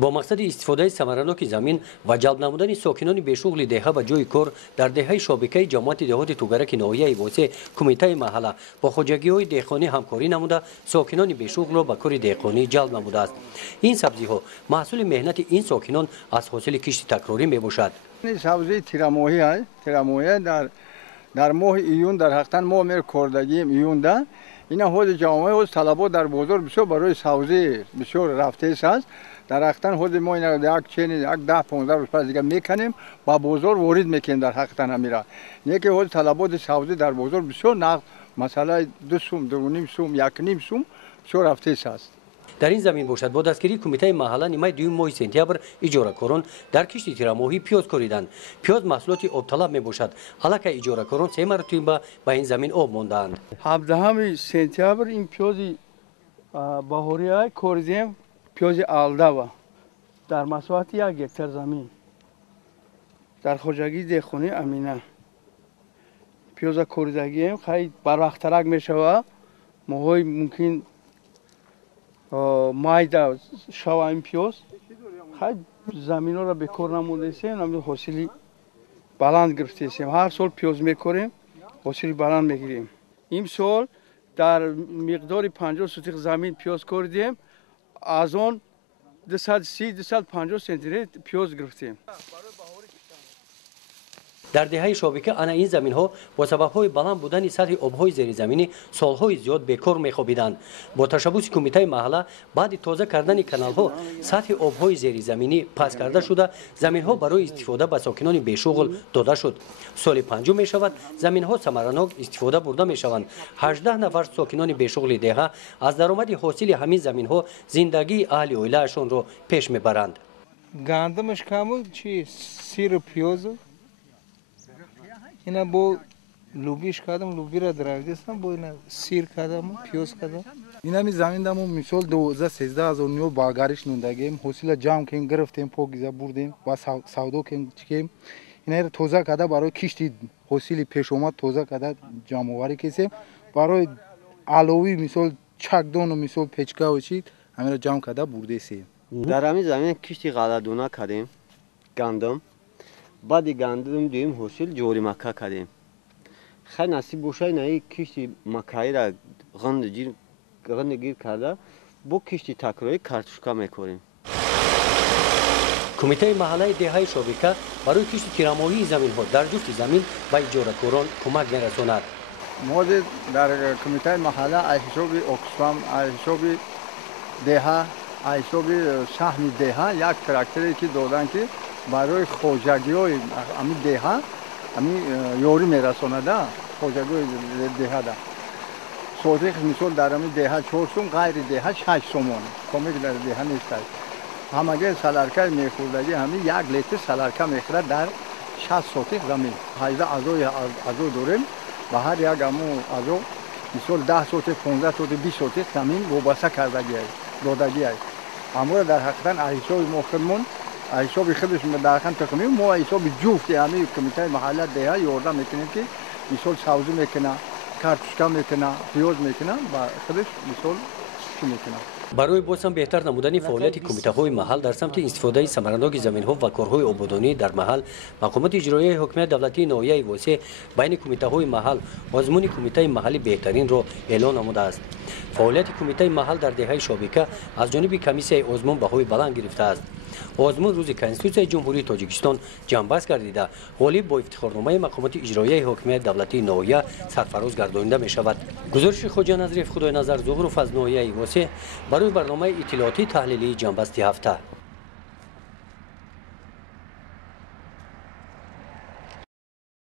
با مقصد استفاده ثمرناک زمین و جلب نمودن ساکنان بیشغل دهه و جای کار در دهه شابکه جماعت دهات توگرک ناحیه واسه کمیته محله با خواجگی‌های دهقانی همکاری نموده ساکنان بیشغل را به کار دهقانی جلب نموده است. این سبزی‌ها محصول مهنت این ساکنان از حاصل کشت تکراری میباشد. این سبزی تیراموهی است. تیراموهی در ماه ایون در حقیقت ما مر کردگیم ایون ده اینا حوض جامعه حوض طلبات در بازار بسیار برای سبزی بسیار رفته است. در حقیقت حوض ما اینا یک چین یک 10-15 روز پس دیگه میکنیم با بازار وارد میکنیم در حقیقت همیرا. نه که حوض طلبات سبزی در بازار بسیار نقد مثلا 2 سوم 2.5 سوم 1.5 سوم بسیار رفته است. در این زمین باشد با دستگیری کمیته محله نیمه دوم ماه سپتامبر اجاره‌کاران در کشت تیراموهی پیاز کاریدند. پیاز محصولات آب طلب میباشد. حالا که اجاره‌کاران 3 مرتبه به این زمین آب ماندند. 17 سپتامبر این پیاز بهاری کاریدیم پیاز آلدا در مساحت 1 هکتار زمین در خواجگی دهقانی امینه پیاز کاریدگیم خیلی برآورده میشود. ماهای ممکن مایده شوا این پیاز خیلی زمین را به کار نمودیم نمیدونم حاصلی بلند گرفتیم. هر سال پیاز میکاریم حاصلی بلند میگیریم. این سال در مقدار 50 سوتیق زمین پیاز کردیم از آن 230-250 سانتی پیاز گرفتیم. در دهه شابکه آن این زمین ها با سبب های بلند بودن سطح آبهای زیر زمینی سالهای زیاد بیکار میخوابیدند. با تشبث کمیته محله بعد تازه کردن کانال ها سطح آبهای زیر زمینی پس کرده شده زمین ها برای استفاده به ساکنان بیشغل داده شد. سال پنجم می شود زمین ها ثمرناک استفاده برده می شوند. 18 نفر ساکنان بیشغل دهه از درآمد حاصل همین زمین ها زندگی اهل اویلهشان را پیش میبرند. گندمش کمو چی سیر پیاز اینا با لوبیش کردم لوبی را درآوردم با اینا سیر کردم پیاز کردم. اینا می زمین دمو مثال 12-13 هزار نیو باگارش نوندگیم حاصل جام کردیم گرفتیم پوگیزا بردیم و سودا کردیم. اینا را توزیع کرده برای کشتی حاصل پیش اومد توزیع کرده جام آوری کردیم برای علاوه مثال چکدان و مثال پچکا و چی همین جام کرده برده سیم. در همین زمین کشتی غلادونا کردیم گندم بعد گندم دویم حاصل جوری مکه کردیم. خیلی نصیب بوشه نه کشتی مکایی را غند گیر کرده با کشتی تکراری کارتوشکا میکنیم. کمیته محله دهه شابکه برای کشت تیراموهی زمین ها در جفت زمین به اجاره‌کاران کمک میرساند. ما در کمیته محله حساب اقسام حساب دهه حساب سهم دهه یک تراکتوری که دادن که برای خواجگی‌های همین دهه همین یاری میرسانده خواجگی‌های دهه ده صادق مثال در همین دهه 4 سوم غیر دهه 6 سومون کمک در دهه نیست. همه سالارکای میخوردگی همین 1 لیتر سالارکا میخوره در 60 سوتیق زمین. 18 ازو داریم و هر یک همون ازو مثال 10 سوتیق 15 سوتیق 20 سوتیق زمین وابسته کردگی دادگی است. اما در حقیقت حساب مخدمون حساب خودش مداخل تقنیم ما حساب جفتی همین کمیته محله دهه یارده میکنیم که مثال سبزی میکنه کارتوشکا میکنه پیاز میکنه و خودش مثال چی میکنه. برای بازم بهتر نمودن فعالیت کمیته های محل در سمت استفاده ثمرناک زمین ها و کارهای آبادانی در محل مقامات اجرایی حکومت دولتی ناحیه واسه بین کمیته های محل آزمون کمیته محلی بهترین را اعلان نموده است. فعالیت کمیته محل در دهه شابکه از جانب کمیسیون آزمون بهای بلند گرفته است. آزمون روز کنستیتوسیون جمهوری تاجیکستان جنبش گردیده غالب با افتخارنامه مقامات اجرایی حکومت دولتی ناحیه سرفراز گردانیده می شود. گزارش خواجه نظریف خدای نظر ظهور از ناحیه واسه برای برنامه اطلاعاتی تحلیلی جنبستی هفته.